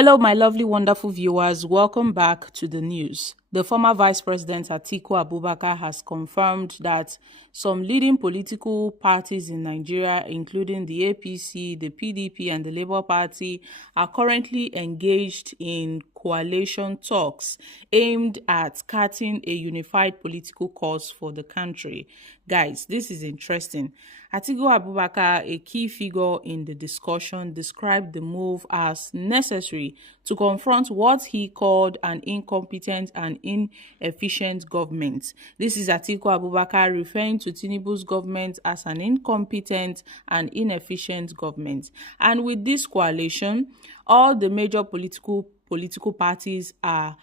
Hello, my lovely, wonderful viewers. Welcome back to the news. The former Vice President Atiku Abubakar has confirmed that some leading political parties in Nigeria, including the APC, the PDP, and the Labour Party, are currently engaged in coalition talks aimed at cutting a unified political course for the country. Guys, this is interesting. Atiku Abubakar, a key figure in the discussion, described the move as necessary to confront what he called an incompetent and inefficient government. This is Atiku Abubakar referring to Tinubu's government as an incompetent and inefficient government. And with this coalition, all the major political parties are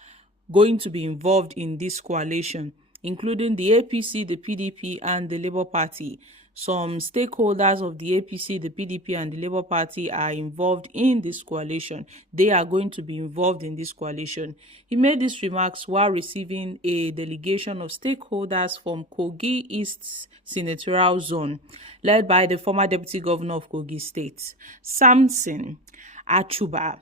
going to be involved in this coalition, including the APC, the PDP, and the Labour Party. Some stakeholders of the APC, the PDP, and the Labour Party are involved in this coalition. They are going to be involved in this coalition. He made these remarks while receiving a delegation of stakeholders from Kogi East's senatorial zone, led by the former Deputy Governor of Kogi State, Samson Achuba.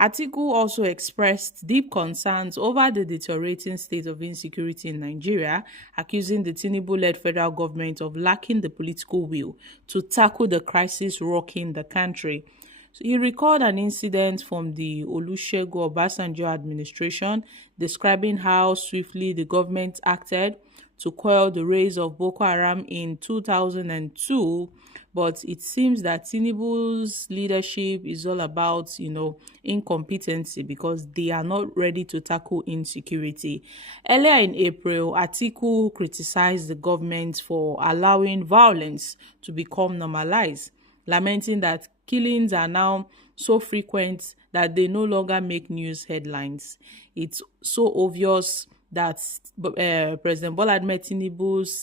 Atiku also expressed deep concerns over the deteriorating state of insecurity in Nigeria, accusing the Tinubu-led federal government of lacking the political will to tackle the crisis rocking the country. So he recalled an incident from the Olusegun Obasanjo administration, describing how swiftly the government acted to quell the rise of Boko Haram in 2002, but it seems that Tinubu's leadership is all about, incompetency, because they are not ready to tackle insecurity. Earlier in April, Atiku criticized the government for allowing violence to become normalized, lamenting that killings are now so frequent that they no longer make news headlines. It's so obvious that President Bola Ahmed Tinubu's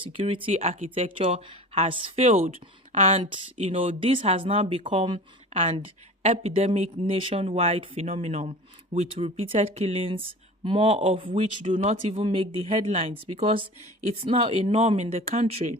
security architecture has failed, and this has now become an epidemic nationwide phenomenon with repeated killings, more of which do not even make the headlines because it's now a norm in the country.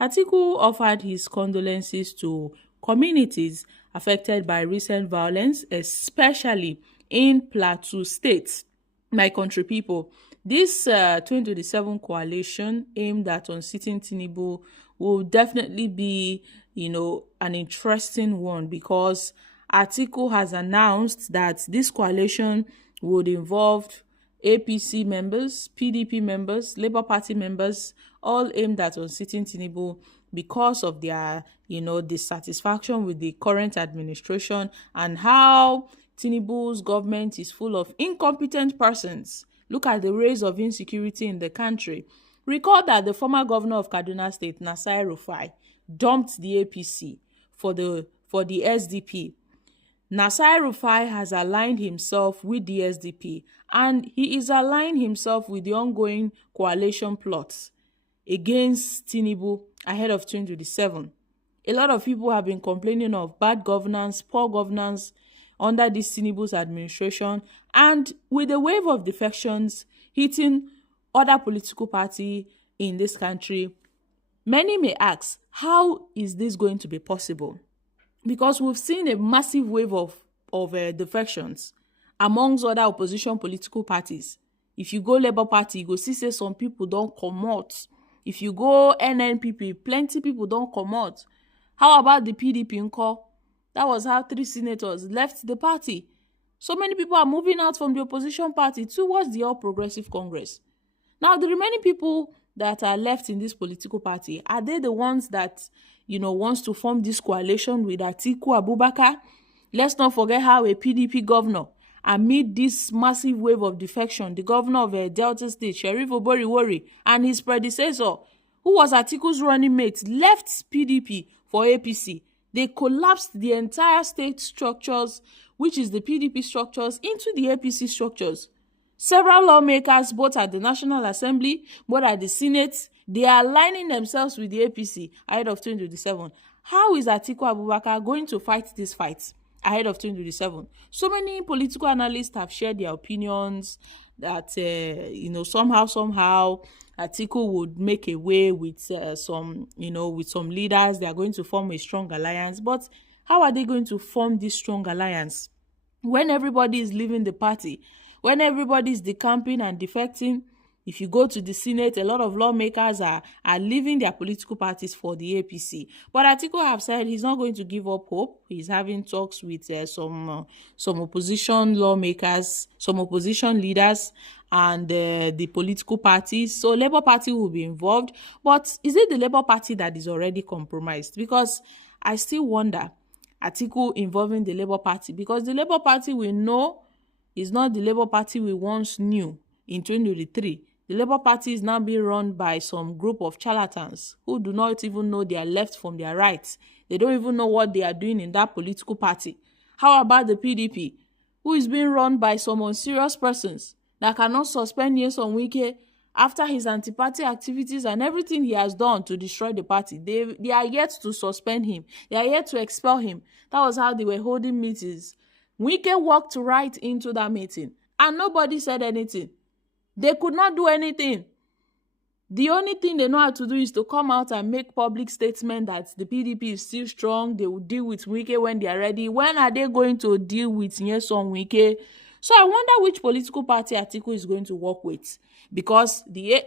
Atiku offered his condolences to communities affected by recent violence, especially in Plateau State. My country people, this 2027 coalition aimed at unseating Tinubu will definitely be, an interesting one, because Atiku has announced that this coalition would involve APC members, PDP members, Labour Party members, all aimed at unseating Tinubu because of their, dissatisfaction with the current administration and how Tinubu's government is full of incompetent persons. Look at the rise of insecurity in the country. Recall that the former governor of Kaduna State, Nasir Rufai, dumped the APC for the SDP. Nasir Rufai has aligned himself with the SDP, and he is aligning himself with the ongoing coalition plots against Tinubu ahead of 2027. A lot of people have been complaining of bad governance, poor governance under this Tinubu's administration, and with the wave of defections hitting other political parties in this country, many may ask, how is this going to be possible? Because we've seen a massive wave of defections amongst other opposition political parties. If you go Labour Party, you go see say some people don't come out. If you go NNPP, plenty people don't come out. How about the PDP nko? That was how 3 senators left the party. So many people are moving out from the opposition party towards the All Progressive Congress. Now, the remaining people that are left in this political party, are they the ones that, wants to form this coalition with Atiku Abubakar? Let's not forget how a PDP governor, amid this massive wave of defection, the governor of Delta State, Sheriff Oboriwori, and his predecessor, who was Atiku's running mate, left PDP for APC. They collapsed the entire state structures, which is the PDP structures, into the APC structures. Several lawmakers, both at the National Assembly, both at the Senate, they are aligning themselves with the APC ahead of 2027. How is Atiku Abubakar going to fight this fight ahead of 2027? So many political analysts have shared their opinions that, somehow, Atiku would make a way with some leaders. They are going to form a strong alliance. But how are they going to form this strong alliance? when everybody is leaving the party, when everybody is decamping and defecting. If you go to the Senate, a lot of lawmakers are leaving their political parties for the APC. But Atiku have said he's not going to give up hope. He's having talks with some opposition lawmakers, some opposition leaders, and the political parties. So Labour Party will be involved. But is it the Labour Party that is already compromised? Because I still wonder, Atiku involving the Labour Party, because the Labour Party we know is not the Labour Party we once knew in 2023. The Labour Party is now being run by some group of charlatans who do not even know their left from their right. They don't even know what they are doing in that political party. How about the PDP, who is being run by some unserious persons that cannot suspend Nyesom Wike after his anti-party activities and everything he has done to destroy the party? They are yet to suspend him. They are yet to expel him. That was how they were holding meetings. Wike walked right into that meeting and nobody said anything. They could not do anything. The only thing they know how to do is to come out and make public statement that the PDP is still strong. They will deal with Wike when they are ready. When are they going to deal with Nyesom Wike? So I wonder which political party Atiku is going to work with, because the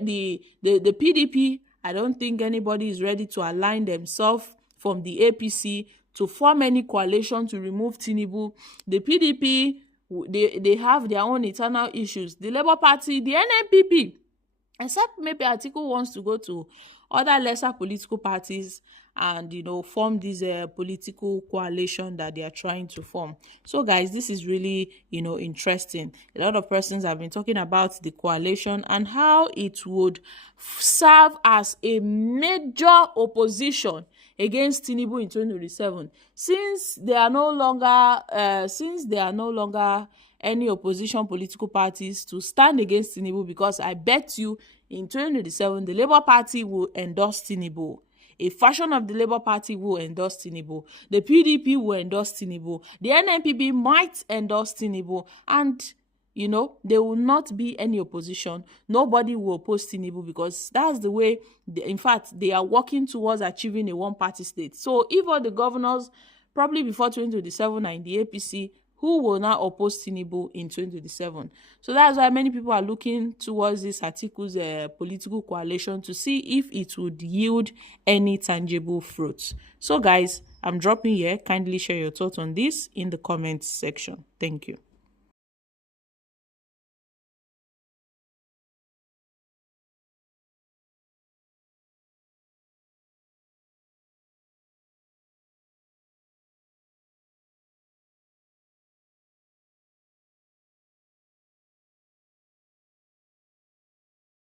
PDP, I don't think anybody is ready to align themselves from the APC to form any coalition to remove Tinubu. The PDP, they have their own internal issues. The Labour Party, the NNPP, except maybe Atiku wants to go to other lesser political parties and, form this political coalition that they are trying to form. So, guys, this is really, interesting. A lot of persons have been talking about the coalition and how it would serve as a major opposition against Tinubu in 2027, since they are no longer any opposition political parties to stand against Tinubu. Because I bet you in 2027 the Labour Party will endorse Tinubu. A faction of the Labour Party will endorse Tinubu. The PDP will endorse Tinubu. The NNPP might endorse Tinubu, and there will not be any opposition. Nobody will oppose Tinubu, because that's the way, in fact, they are working towards achieving a one-party state. So if all the governors, probably before 2027, are in the APC, who will now oppose Tinubu in 2027? So that's why many people are looking towards this Atiku's political coalition to see if it would yield any tangible fruits. So guys, I'm dropping here. Kindly share your thoughts on this in the comments section. Thank you.